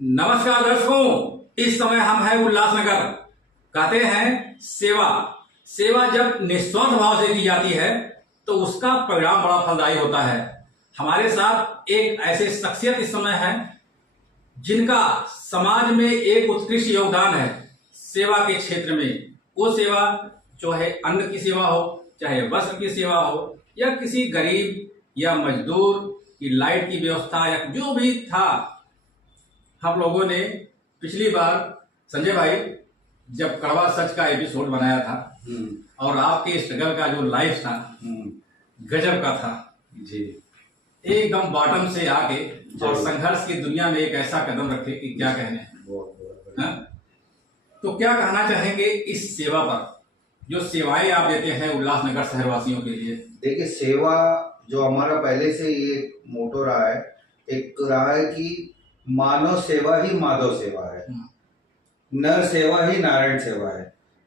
नमस्कार दर्शकों, इस समय हम हैं उल्लासनगर। कहते हैं सेवा सेवा जब निस्वार्थ भाव से की जाती है तो उसका परिणाम बड़ा फलदायी होता है। हमारे साथ एक ऐसे शख्सियत इस समय है जिनका समाज में एक उत्कृष्ट योगदान है सेवा के क्षेत्र में। वो सेवा चाहे अन्न की सेवा हो, चाहे वस्त्र की सेवा हो, या किसी गरीब या मजदूर की लाइट की व्यवस्था, या जो भी था। हम लोगों ने पिछली बार संजय भाई जब कड़वा सच का एपिसोड बनाया था और आपके स्ट्रगल का जो लाइफ था गजब का था जी। एकदम बॉटम से आके और संघर्ष की दुनिया में एक ऐसा कदम रखे कि क्या कहने। हाँ? तो क्या कहना चाहेंगे इस सेवा पर, जो सेवाएं आप देते हैं उल्लासनगर शहरवासियों के लिए? देखिए, सेवा जो हमारा पहले से ये मोटो रहा है, एक रहा है कि मानव सेवा ही माधव सेवा है, नर सेवा ही नारायण सेवा है।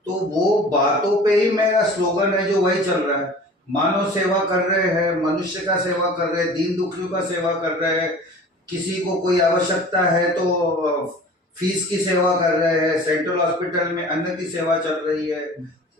तो वो बातों पे ही मेरा स्लोगन है जो वही चल रहा है। मानव सेवा कर रहे हैं, मनुष्य का सेवा कर रहे हैं, दीन दुखियों का सेवा कर रहे हैं, किसी को कोई आवश्यकता है तो फीस की सेवा कर रहे हैं, सेंट्रल हॉस्पिटल में अन्न की सेवा चल रही है,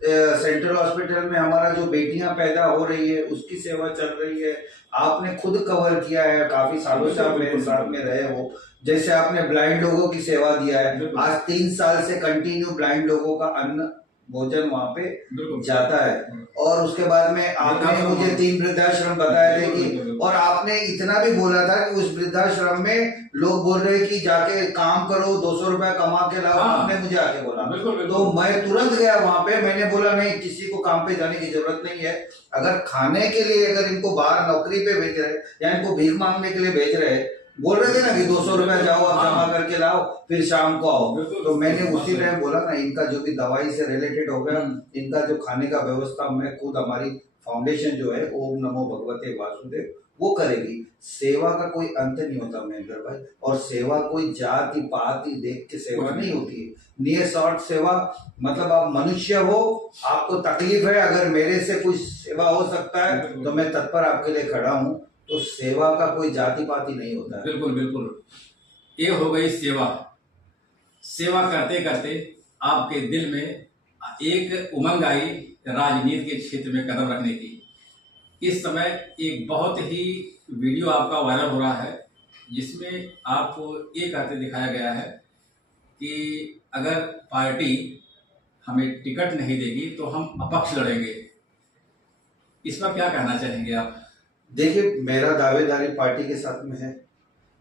सेंट्रल हॉस्पिटल में हमारा जो बेटियां पैदा हो रही है उसकी सेवा चल रही है। आपने खुद कवर किया है, काफी सालों से आप मेरे साथ में रहे हो। जैसे आपने ब्लाइंड लोगों की सेवा दिया है, आज 3 साल से कंटिन्यू ब्लाइंड लोगों का अन्न भोजन वहाँ पे जाता है। और उसके बाद में आपने मुझे 3 वृद्धाश्रम बताए थे कि, और आपने इतना भी बोला था कि उस वृद्धाश्रम में लोग बोल रहे कि जाके काम करो, 200 रुपया कमा के लाओ। आपने मुझे आके बोला, तो मैं तुरंत गया वहां पे। मैंने बोला नहीं, किसी को काम पे जाने की जरूरत नहीं है। अगर खाने के लिए अगर इनको बाहर नौकरी पे भेज रहे या इनको भीख मांगने के लिए भेज रहे, बोल रहे थे ना कि 200 रुपया जाओ आप जमा करके लाओ फिर शाम को आओ, तो मैंने उसी टाइम बोला ना, इनका जो भी दवाई से रिलेटेड हो गया, इनका जो खाने का व्यवस्था मैं खुद, हमारी फाउंडेशन जो है ओम नमो भगवते वासुदेव, वो करेगी। सेवा का कोई अंत नहीं होता महेंद्र भाई, और सेवा कोई जाति पाति देख के सेवा नहीं होती है। नियर शॉर्ट सेवा मतलब आप मनुष्य हो, आपको तकलीफ है, अगर मेरे से कुछ सेवा हो सकता है तो मैं तत्पर आपके लिए खड़ा हूँ। तो सेवा का कोई जाति पाति नहीं होता है। बिल्कुल बिल्कुल, ये हो गई सेवा। सेवा करते करते आपके दिल में एक उमंग आई राजनीति के क्षेत्र में कदम रखने की। इस समय एक बहुत ही वीडियो आपका वायरल हो रहा है जिसमें आपको ये कहते दिखाया गया है कि अगर पार्टी हमें टिकट नहीं देगी तो हम अपक्ष लड़ेंगे। इस पर क्या कहना चाहेंगे आप? देखिए, मेरा दावेदारी पार्टी के साथ में है।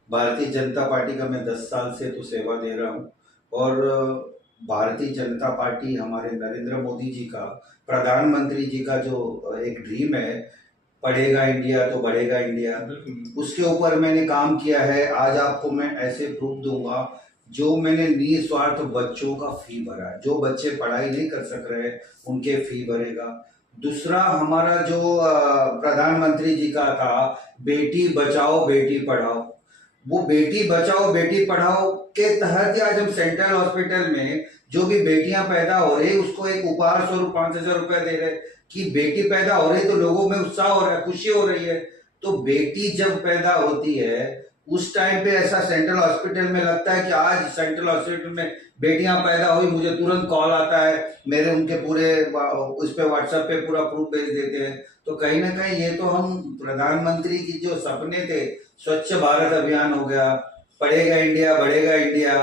भारतीय जनता पार्टी का मैं 10 साल से तो सेवा दे रहा हूँ, और भारतीय जनता पार्टी हमारे नरेंद्र मोदी जी का, प्रधानमंत्री जी का जो एक ड्रीम है, पढ़ेगा इंडिया तो बढ़ेगा इंडिया, उसके ऊपर मैंने काम किया है। आज आपको मैं ऐसे प्रूफ दूंगा, जो मैंने निस्वार्थ बच्चों का फी भरा है, जो बच्चे पढ़ाई नहीं कर सक रहे उनके फी भरेगा। दूसरा, हमारा जो प्रधानमंत्री जी का था, बेटी बचाओ बेटी पढ़ाओ, वो बेटी बचाओ बेटी पढ़ाओ के तहत आज हम सेंट्रल हॉस्पिटल में जो भी बेटियां पैदा हो रही उसको एक उपहार स्वरूप 5,000 रुपए दे रहे कि बेटी पैदा हो रही तो लोगों में उत्साह हो रहा है, खुशी हो रही है। तो बेटी जब पैदा होती है उस टाइम पे ऐसा सेंट्रल हॉस्पिटल में लगता है कि आज सेंट्रल हॉस्पिटल में बेटियां पैदा हुई, मुझे तुरंत कॉल आता है, मेरे उनके पूरे उस पे व्हाट्सएप पे पूरा प्रूफ भेज देते हैं। तो कहीं ना कहीं ये तो हम प्रधानमंत्री की जो सपने थे, स्वच्छ भारत अभियान हो गया, पढ़ेगा इंडिया बढ़ेगा इंडिया,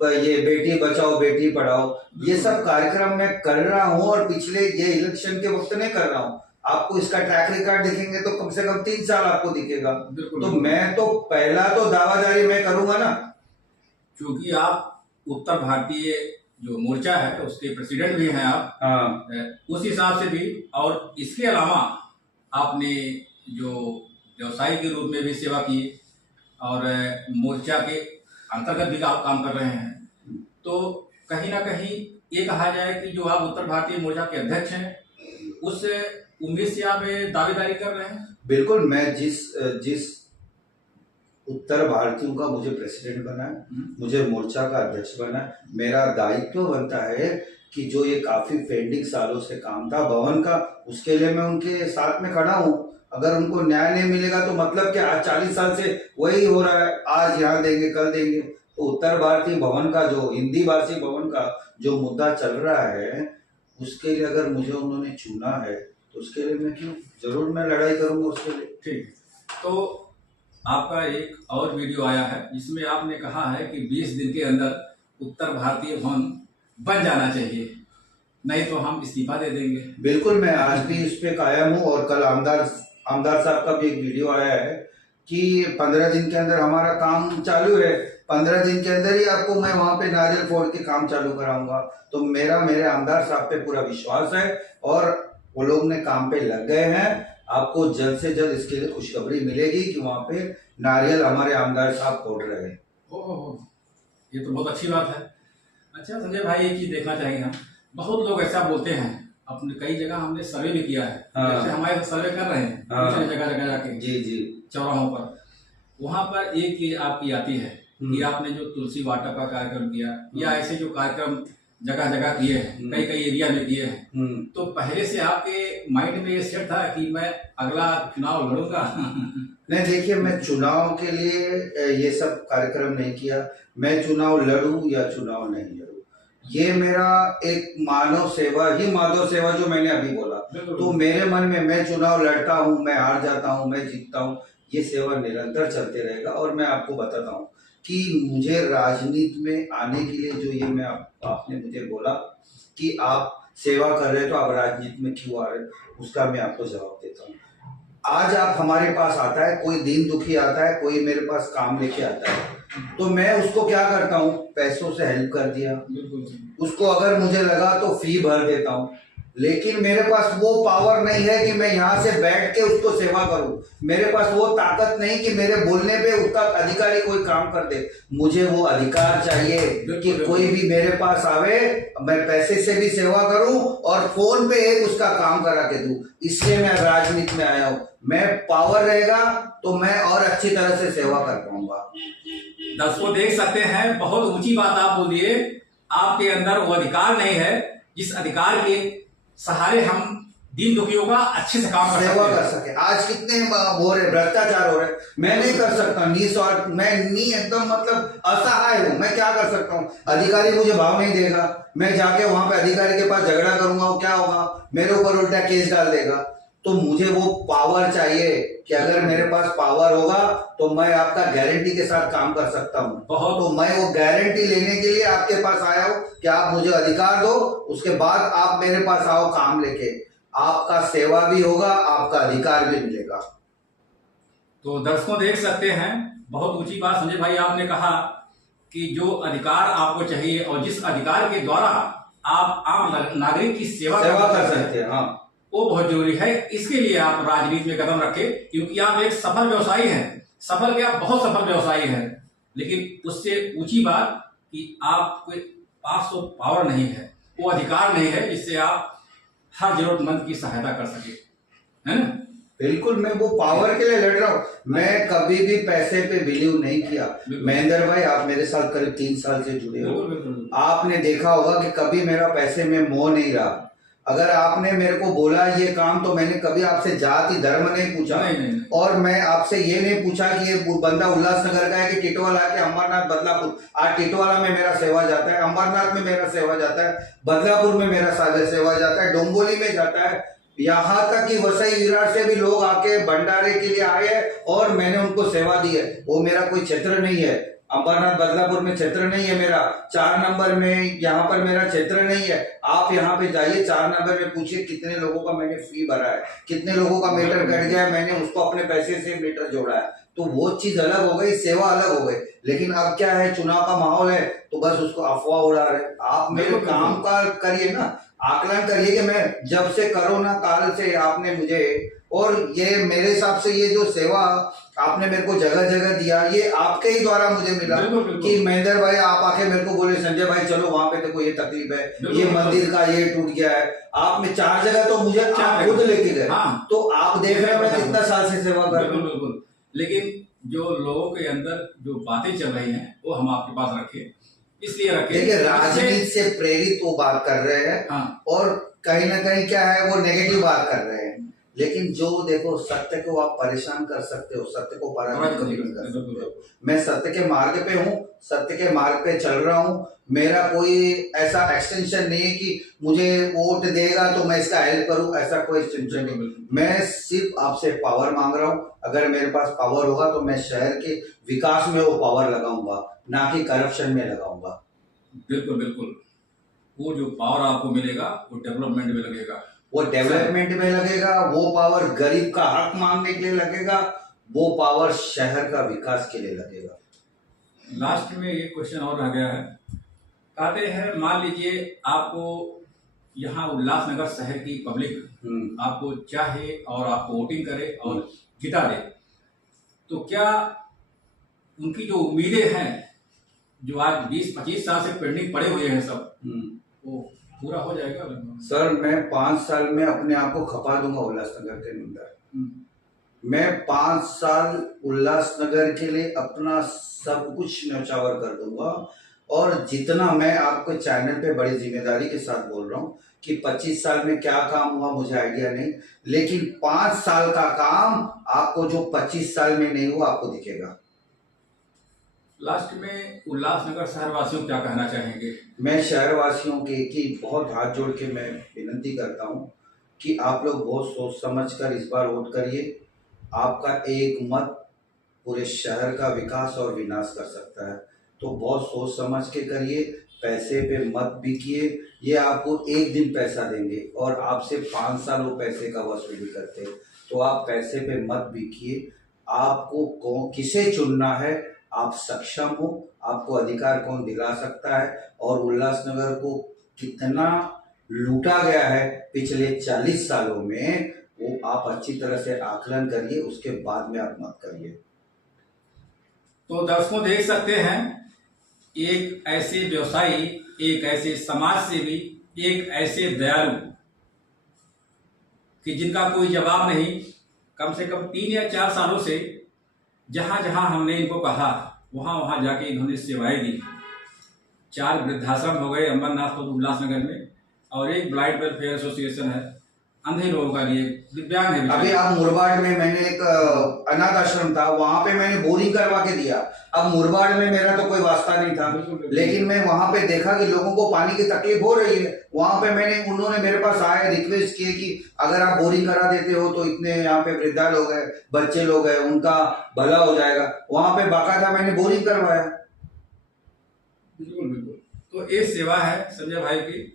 ये बेटी बचाओ बेटी पढ़ाओ, ये सब कार्यक्रम मैं कर रहा हूँ, और पिछले ये इलेक्शन के वक्त नहीं कर रहा हूँ। आपको इसका ट्रैक रिकॉर्ड दिखेंगे तो कम से कम 3 साल आपको दिखेगा। तो मैं तो पहला तो दावादारी मैं करूंगा ना, क्योंकि आप उत्तर भारतीय जो मोर्चा है उसके प्रेसिडेंट भी हैं आप। हाँ, उस हिसाब से भी, और इसके अलावा आपने जो व्यवसायी के रूप में भी सेवा की और मोर्चा के अंतर्गत भी आप काम कर रहे हैं, तो कहीं ना कहीं ये कहा जाए कि जो आप उत्तर भारतीय मोर्चा के अध्यक्ष हैं, उस उम्मीद से आप दावेदारी कर रहे हैं। बिल्कुल। मैं जिस उत्तर भारतीयों का मुझे प्रेसिडेंट बना है, मुझे मोर्चा का अध्यक्ष बना है, मेरा दायित्व बनता है कि जो ये काफी पेंडिंग सालों से काम था भवन का, उसके लिए मैं उनके साथ में खड़ा हूँ। अगर उनको न्याय नहीं मिलेगा तो मतलब क्या, आज 40 साल से वही हो रहा है, आज यहाँ देंगे कल देंगे, तो उत्तर भारतीय भवन का जो हिंदी भाषी भवन का जो मुद्दा चल रहा है, उसके लिए अगर मुझे उन्होंने चुना है तो उसके लिए मैं क्यों, जरूर मैं लड़ाई करूंगा उसके लिए। ठीक है। तो आपका एक और वीडियो आया है जिसमें आपने कहा है कि 20 दिन के अंदर उत्तर भारतीय भवन बन जाना चाहिए, नहीं तो हम इस्तीफा दे देंगे। बिल्कुल, मैं आज भी इस पे कायम हूँ। और कल आमदार साहब का भी एक वीडियो आया है कि 15 दिन के अंदर हमारा काम चालू है, 15 दिन के अंदर ही आपको मैं वहां पे नारियल फोड़ के काम चालू कराऊंगा। तो मेरे आमदार साहब पे पूरा विश्वास है और वो लोग ने काम पे लग गए हैं। आपको जल्द से जल्द इसके लिए खुशखबरी मिलेगी कि वहां पे नारियल हमारे आमदार साहब फोड़ रहे हैं। ओह, ये तो बहुत अच्छी बात है। अच्छा संजय भाई, एक चीज देखना चाहिए, हम बहुत लोग ऐसा बोलते हैं, अपने कई जगह हमने सर्वे भी किया है। हाँ। जैसे हमारे सर्वे कर रहे हैं हाँ। जगह जगह जाके, जी जी, चौराहों पर, वहां पर एक चीज आपकी आती है कि आपने जो तुलसी वाटर का कार्यक्रम किया या ऐसे जो कार्यक्रम जगह जगह किए हैं, कई कई एरिया में किए हैं, तो पहले से आपके माइंड में ये सेट था कि मैं अगला चुनाव लड़ूंगा? नहीं, देखिए, मैं चुनाव के लिए ये सब कार्यक्रम नहीं किया। मैं चुनाव लड़ूं या चुनाव नहीं लड़ूं, ये मेरा एक मानव सेवा ही, माधव सेवा जो मैंने अभी बोला, तो मेरे मन में मैं चुनाव लड़ता हूँ, मैं हार जाता हूँ, मैं जीतता हूँ, ये सेवा निरंतर चलते रहेगा। और मैं आपको बताता हूँ कि मुझे राजनीति में आने के लिए जो ये आपने मुझे बोला कि आप सेवा कर रहे हो तो आप राजनीति में क्यों आ रहे हो, उसका मैं आपको जवाब देता हूँ। आज आप हमारे पास आता है, कोई दीन दुखी आता है, कोई मेरे पास काम लेके आता है, तो मैं उसको क्या करता हूँ, पैसों से हेल्प कर दिया, उसको अगर मुझे लगा तो फी भर देता हूँ। लेकिन मेरे पास वो पावर नहीं है कि मैं यहाँ से बैठ के उसको सेवा करूं। मेरे पास वो ताकत नहीं कि मेरे बोलने पे उसका अधिकारी कोई काम कर दे। मुझे वो अधिकार चाहिए कि कोई भी मेरे पास आवे, मैं पैसे से भी सेवा करूं और फोन पे एक उसका काम करा के दूं। इसलिए मैं राजनीति में आया हूं। मैं पावर रहेगा तो मैं और अच्छी तरह से सेवा कर पाऊंगा। दर्शकों देख सकते हैं, बहुत ऊंची बात आप बोल दिए। आपके अंदर वो अधिकार नहीं है जिस अधिकार के सहारे हम दीन दुखियों का अच्छे से काम सेवा कर सके। आज कितने हो रहे भ्रष्टाचार हो रहे, मैं नहीं कर सकता, निस्वार्थ, मैं नहीं एकदम मतलब असहाय हूँ, मैं क्या कर सकता हूँ। अधिकारी मुझे भाव नहीं देगा, मैं जाके वहां पे अधिकारी के पास झगड़ा करूंगा, वो क्या होगा, मेरे ऊपर उल्टा केस डाल देगा। तो मुझे वो पावर चाहिए कि अगर मेरे पास पावर होगा तो मैं आपका गारंटी के साथ काम कर सकता हूँ। तो मैं वो गारंटी लेने के लिए आपके पास आया हूँ कि आप मुझे अधिकार दो, उसके बाद आप मेरे पास आओ काम लेके। आपका सेवा भी होगा, आपका अधिकार भी मिलेगा। तो दर्शकों देख सकते हैं, बहुत ऊंची बात संजय भाई आपने कहा कि जो अधिकार आपको चाहिए और जिस अधिकार के द्वारा आप आम नागरिक की सेवा कर सकते हैं, हाँ, वो बहुत जरूरी है। इसके लिए आप राजनीति में कदम रखें, क्योंकि आप एक सफल व्यवसायी हैं। सफल क्या, बहुत सफल व्यवसायी हैं। लेकिन उससे ऊंची बात कि आपके पास वो पावर नहीं है, वो अधिकार नहीं है जिससे आप हर जरूरतमंद की सहायता कर सके, है ना? बिल्कुल, मैं वो पावर के लिए लड़ रहा हूँ। मैं कभी भी पैसे पे बिलीव नहीं किया। महेंद्र भाई, आप मेरे साथ करीब 3 साल से जुड़े हो, आपने देखा होगा कि कभी मेरा पैसे में मोह नहीं रहा। अगर आपने मेरे को बोला ये काम, तो मैंने कभी आपसे जाति धर्म नहीं पूछा। नहीं। और मैं आपसे ये नहीं पूछा कि ये बंदा उल्लासनगर का है कि टिटवाला के अमरनाथ बदलापुर। आज टिटवाला में मेरा सेवा जाता है, अमरनाथ में मेरा सेवा जाता है, बदलापुर में मेरा सेवा जाता है, डोंबोली में जाता है, यहाँ तक कि वसई विराट से भी लोग आके भंडारे के लिए आए हैं और मैंने उनको सेवा दी है। वो मेरा कोई क्षेत्र नहीं है, अमरनाथ बदलापुर में क्षेत्र नहीं है मेरा, 4 नंबर में यहाँ पर मेरा क्षेत्र नहीं है। आप यहाँ पे जाइए, 4 नंबर में पूछिए कितने लोगों का मैंने फी भरा है, कितने लोगों का मीटर कट गया है, मैंने उसको अपने पैसे से मीटर जोड़ा है। तो वो चीज अलग हो गई, सेवा अलग हो गई। लेकिन अब क्या है, चुनाव का माहौल है तो बस उसको अफवाह उड़ा रहे। आप मेरे काम का करिए ना, आकलन करिए कि मैं जब से कोरोना काल से आपने मुझे, और ये मेरे हिसाब से ये जो सेवा आपने मेरे को जगह जगह दिया, ये आपके ही द्वारा मुझे मिला। कि महेंद्र भाई आप आके मेरे को बोले संजय भाई चलो वहां पे देखो ये तकलीफ है, ये मंदिर का ये टूट गया है। आपने 4 जगह तो मुझे आप खुद लेके गए। तो आप देख रहे हो मैं कितना साल से सेवा कर रहा हूँ। लेकिन जो लोगों के अंदर जो बातें चल रही हैं वो हम आपके पास रखे, इसलिए रखे। देखिए, राजनीति से प्रेरित वो बात कर रहे हैं। और कहीं ना कहीं क्या है, वो नेगेटिव बात कर रहे हैं। लेकिन जो देखो सत्य को आप परेशान कर सकते हो, सत्य को पराजित कभी नहीं कर सकते हो। मैं सत्य के मार्ग पे हूँ, सत्य के मार्ग पे चल रहा हूँ। मेरा कोई ऐसा एक्सटेंशन नहीं है कि मुझे वोट देगा तो मैं इसका हेल्प करूं, ऐसा कोई एक्सटेंशन नहीं। मैं सिर्फ आपसे पावर मांग रहा हूं। अगर मेरे पास पावर होगा तो मैं शहर के विकास में वो पावर लगाऊंगा, ना कि करप्शन में लगाऊंगा। बिल्कुल बिल्कुल, वो जो पावर आपको मिलेगा वो डेवलपमेंट में लगेगा, वो डेवलपमेंट में लगेगा, वो पावर गरीब का हक मांगने के लिए लगेगा, वो पावर शहर का विकास के लिए लगेगा। लास्ट में एक क्वेश्चन और रह गया है। कहते हैं मान लीजिए आपको यहाँ उल्लासनगर शहर की पब्लिक आपको चाहे और आपको वोटिंग करे और जिता दे, तो क्या उनकी जो उम्मीदें हैं जो आज 20-25 साल से पेंडिंग पड़े हुए हैं सब, वो पूरा हो जाएगा? सर मैं 5 साल में अपने आप को खपा दूंगा उल्लासनगर के अंदर। मैं 5 साल उल्लासनगर के लिए अपना सब कुछ न्यौछावर कर दूंगा। और जितना मैं आपको चैनल पे बड़ी जिम्मेदारी के साथ बोल रहा हूँ कि 25 साल में क्या काम हुआ मुझे आइडिया नहीं, लेकिन 5 साल का काम आपको जो 25 साल में नहीं हुआ आपको दिखेगा। लास्ट में उल्लासनगर शहर वासियों को क्या कहना चाहेंगे? मैं शहर वासियों के की बहुत हाथ जोड़ के मैं विनती करता हूँ कि आप लोग बहुत सोच समझ कर इस बार वोट करिए। आपका एक मत पूरे शहर का विकास और विनाश कर सकता है, तो बहुत सोच समझ के करिए। पैसे पे मत बिकिए, ये आपको एक दिन पैसा देंगे और आपसे 5 साल वो पैसे का वसूली करते हैं, तो आप पैसे पे मत बिकिए। आपको किसे चुनना है, आप सक्षम हो, आपको अधिकार कौन दिला सकता है, और उल्लासनगर को कितना लूटा गया है पिछले 40 सालों में, वो आप अच्छी तरह से आकलन करिए, उसके बाद में आप मत करिए। तो दर्शकों देख सकते हैं, एक ऐसे व्यवसायी, एक ऐसे समाज सेवी, एक ऐसे दयालु कि जिनका कोई जवाब नहीं, कम से कम 3 या 4 सालों से जहां जहां हमने इनको कहा वहां वहां जाके इन्होंने सेवाएं दी। 4 वृद्धाश्रम हो गए अम्बरनाथ उल्लासनगर में, और एक ब्लाइंड वेलफेयर एसोसिएशन है अंधे लोगों का लिए, दिव्यांग है। अभी आप मुरबाड में मैंने एक अनाथ आश्रम था, वहां पे मैंने बोरिंग करवा के दिया। अब मुरबाड में मेरा तो कोई वास्ता नहीं था, लेकिन मैं वहां पे देखा कि लोगों को पानी की तकलीफ हो रही है। वहां पे उन्होंने मेरे पास आए, रिक्वेस्ट किए कि अगर आप बोरिंग करा देते हो तो इतने यहाँ पे वृद्धा लोग हैं, बच्चे लोग हैं, उनका भला हो जाएगा। वहां पे बाकायदा मैंने बोरिंग करवाया। बिल्कुल बिल्कुल, तो ये सेवा है संजय भाई की।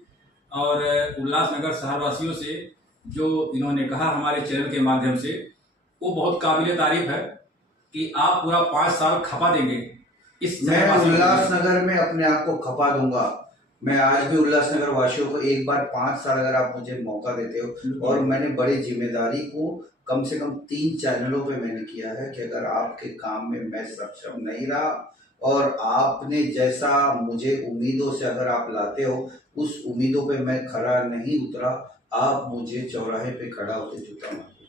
और उल्लासनगर शहरवासियों से जो इन्होंने कहा हमारे चैनल के माध्यम से, वो बहुत काबिल तारीफ है कि आप पूरा 5 साल खपा देंगे इस। मैं उल्लासनगर में अपने आप को खपा दूंगा। मैं आज भी उल्लासनगर वासियों को एक बार 5 साल अगर आप मुझे मौका देते हो, और मैंने बड़ी जिम्मेदारी को कम से कम 3 चैनलों पे मैंने किया है कि अगर आपके काम में मैं सक्षम नहीं रहा और आपने जैसा मुझे उम्मीदों से अगर आप लाते हो, उस उम्मीदों पे मैं खरा नहीं उतरा, आप मुझे चौराहे पे खड़ा होकर जूता मारिए।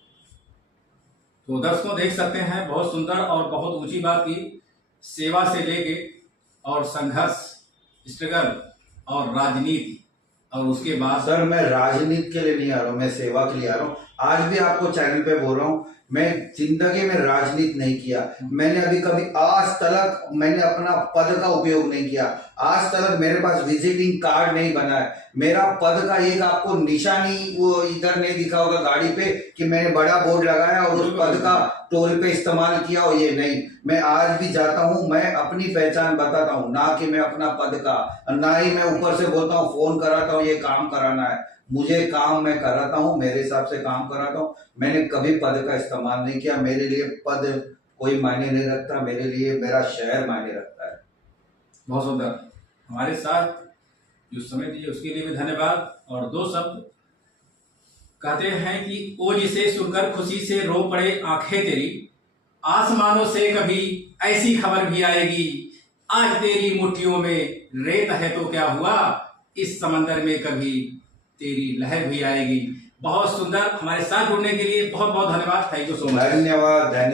तो दर्शकों देख सकते हैं, बहुत सुंदर और बहुत ऊंची बात की। सेवा से लेके और संघर्ष, स्ट्रगल और राजनीति, और उसके बाद। सर मैं राजनीति के लिए नहीं आ रहा हूँ, मैं सेवा के लिए आ रहा हूँ। आज भी आपको चैनल पे बोल रहा हूँ, मैं जिंदगी में राजनीति नहीं किया। मैंने अभी कभी आज तक मैंने अपना पद का उपयोग नहीं किया। आज तक मेरे पास विजिटिंग कार्ड नहीं बना है। मेरा पद का एक आपको निशानी वो इधर नहीं दिखा होगा गाड़ी पे कि मैंने बड़ा बोर्ड लगाया और उस पद का टोल पे इस्तेमाल किया हो, ये नहीं। मैं आज भी जाता हूँ, मैं अपनी पहचान बताता हूँ, ना कि मैं अपना पद का, ना ही मैं ऊपर से बोलता हूँ फोन कराता हूँ ये काम कराना है। मुझे काम मैं कराता हूँ, मेरे हिसाब से काम कराता हूँ। मैंने कभी पद का इस्तेमाल नहीं किया। मेरे लिए पद कोई मायने नहीं रखता, मेरे लिए मेरा शहर मायने रखता है। बहुत सुंदर, हमारे साथ जो समय दिए उसके लिए भी धन्यवाद। और 2 शब्द कहते हैं कि ओ जिसे सुनकर खुशी से रो पड़े आंखें तेरी, आसमानों से कभी ऐसी खबर भी आएगी, आज तेरी मुट्ठियों में रेत है तो क्या हुआ, इस समंदर में कभी तेरी लहर भी आएगी। बहुत सुंदर, हमारे साथ जुड़ने के लिए बहुत बहुत धन्यवाद। Thank you so much. धन्यवाद धन्यवाद।